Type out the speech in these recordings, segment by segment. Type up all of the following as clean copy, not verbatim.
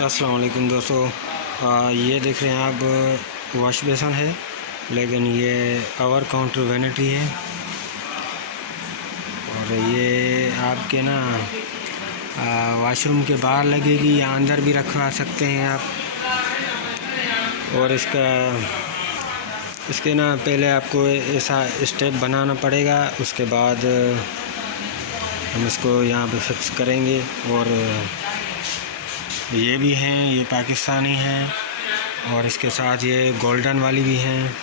अस्सलाम वालेकुम दोस्तों। ये देख रहे हैं आप वॉश बेसन है, लेकिन ये पावर काउंटर वैनिटी है। और ये आपके ना वॉशरूम के बाहर लगेगी या अंदर भी रखवा सकते हैं आप। और इसके ना पहले आपको ऐसा स्टेप बनाना पड़ेगा, उसके बाद हम इसको यहाँ पे फिक्स करेंगे। और ये भी हैं, ये पाकिस्तानी हैं, और इसके साथ ये गोल्डन वाली भी हैं।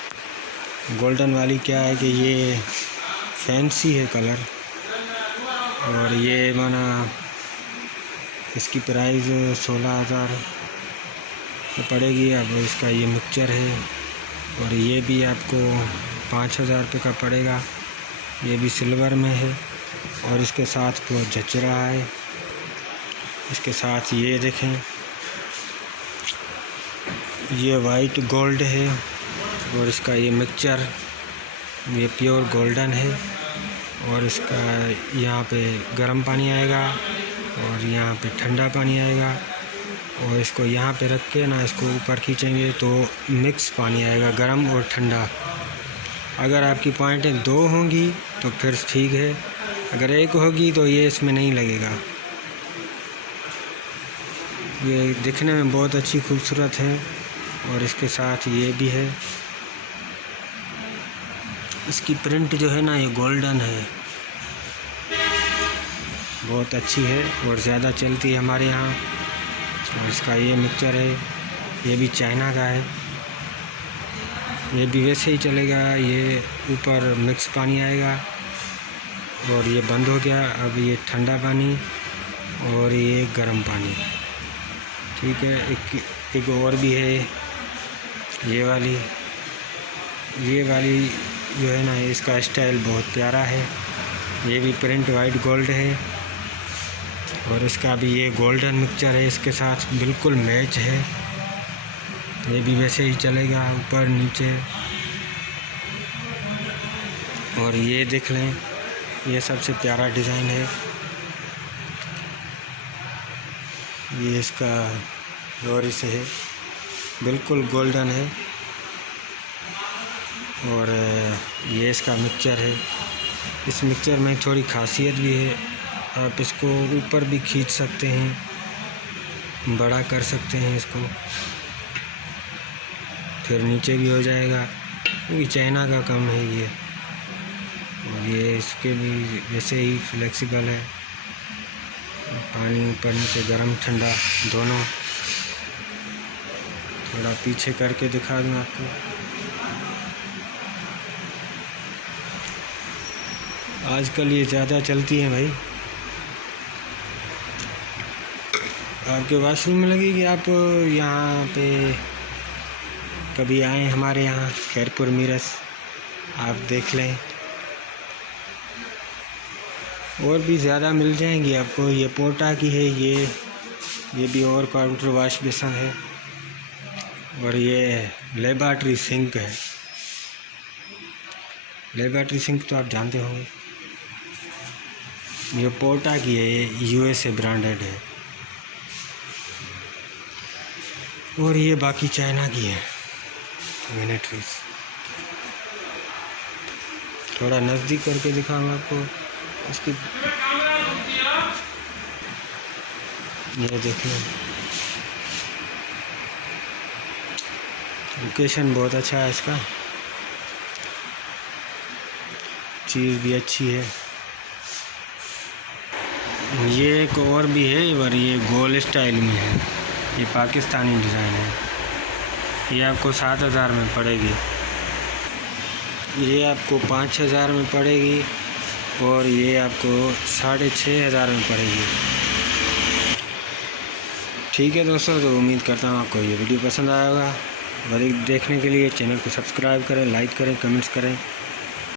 गोल्डन वाली क्या है कि ये फैंसी है कलर, और ये माना इसकी प्राइस 16,000 पड़ेगी। अब इसका ये मिक्सचर है, और ये भी आपको 5,000 रुपये का पड़ेगा। ये भी सिल्वर में है, और इसके साथ वो जच रहा है। इसके साथ ये देखें, ये वाइट गोल्ड है, और इसका ये मिक्सचर ये प्योर गोल्डन है। और इसका यहाँ पे गर्म पानी आएगा, और यहाँ पे ठंडा पानी आएगा। और इसको यहाँ पे रख के ना इसको ऊपर खींचेंगे तो मिक्स पानी आएगा, गर्म और ठंडा। अगर आपकी पॉइंटें 2 होंगी तो फिर ठीक है, अगर 1 होगी तो ये इसमें नहीं लगेगा। ये दिखने में बहुत अच्छी खूबसूरत है, और इसके साथ ये भी है। इसकी प्रिंट जो है ना ये गोल्डन है, बहुत अच्छी है और ज़्यादा चलती है हमारे यहाँ। और इसका ये मिक्सचर है, ये भी चाइना का है। ये भी वैसे ही चलेगा, ये ऊपर मिक्स पानी आएगा। और ये बंद हो गया, अब ये ठंडा पानी और ये गर्म पानी। ठीक है, एक और भी है, ये वाली जो है ना, इसका स्टाइल बहुत प्यारा है। ये भी प्रिंट वाइट गोल्ड है, और इसका भी ये गोल्डन मिक्सचर है, इसके साथ बिल्कुल मैच है। ये भी वैसे ही चलेगा, ऊपर नीचे। और ये देख लें, ये सबसे प्यारा डिज़ाइन है। ये इसका डोरी से है, बिल्कुल गोल्डन है। और ये इसका मिक्सचर है। इस मिक्सचर में थोड़ी खासियत भी है, आप इसको ऊपर भी खींच सकते हैं, बड़ा कर सकते हैं इसको, फिर नीचे भी हो जाएगा। क्योंकि चाइना का कम है ये। और ये इसके भी वैसे ही फ्लेक्सिबल है, पानी ऊपर नीचे गर्म ठंडा दोनों। थोड़ा पीछे करके दिखा दूँ आपको। आजकल ये ज़्यादा चलती हैं भाई। आपके वॉशरूम में लगेगी। आप यहाँ पे कभी आए हमारे यहाँ खैरपुर मीरस, आप देख लें, और भी ज़्यादा मिल जाएंगी आपको। ये पोटा की है, ये भी और काउंटर वॉश बेसन है। और ये लेबार्टरी सिंक है। लेबार्टरी सिंक तो आप जानते होंगे, ये पोटा की है, ये USA ब्रांडेड है। और ये बाकी चाइना की है वैनिटीज़। थोड़ा नज़दीक करके दिखाऊंगा आपको इसकी। ये देखिए, लोकेशन बहुत अच्छा है इसका, चीज़ भी अच्छी है। ये एक और भी है, और ये गोल स्टाइल में है, ये पाकिस्तानी डिज़ाइन है। ये आपको 7,000 में पड़ेगी, ये आपको 5,000 में पड़ेगी, और ये आपको 6,500 में पड़ेगी। ठीक है दोस्तों, तो उम्मीद करता हूँ आपको ये वीडियो पसंद आया होगा। और देखने के लिए चैनल को सब्सक्राइब करें, लाइक करें, कमेंट्स करें।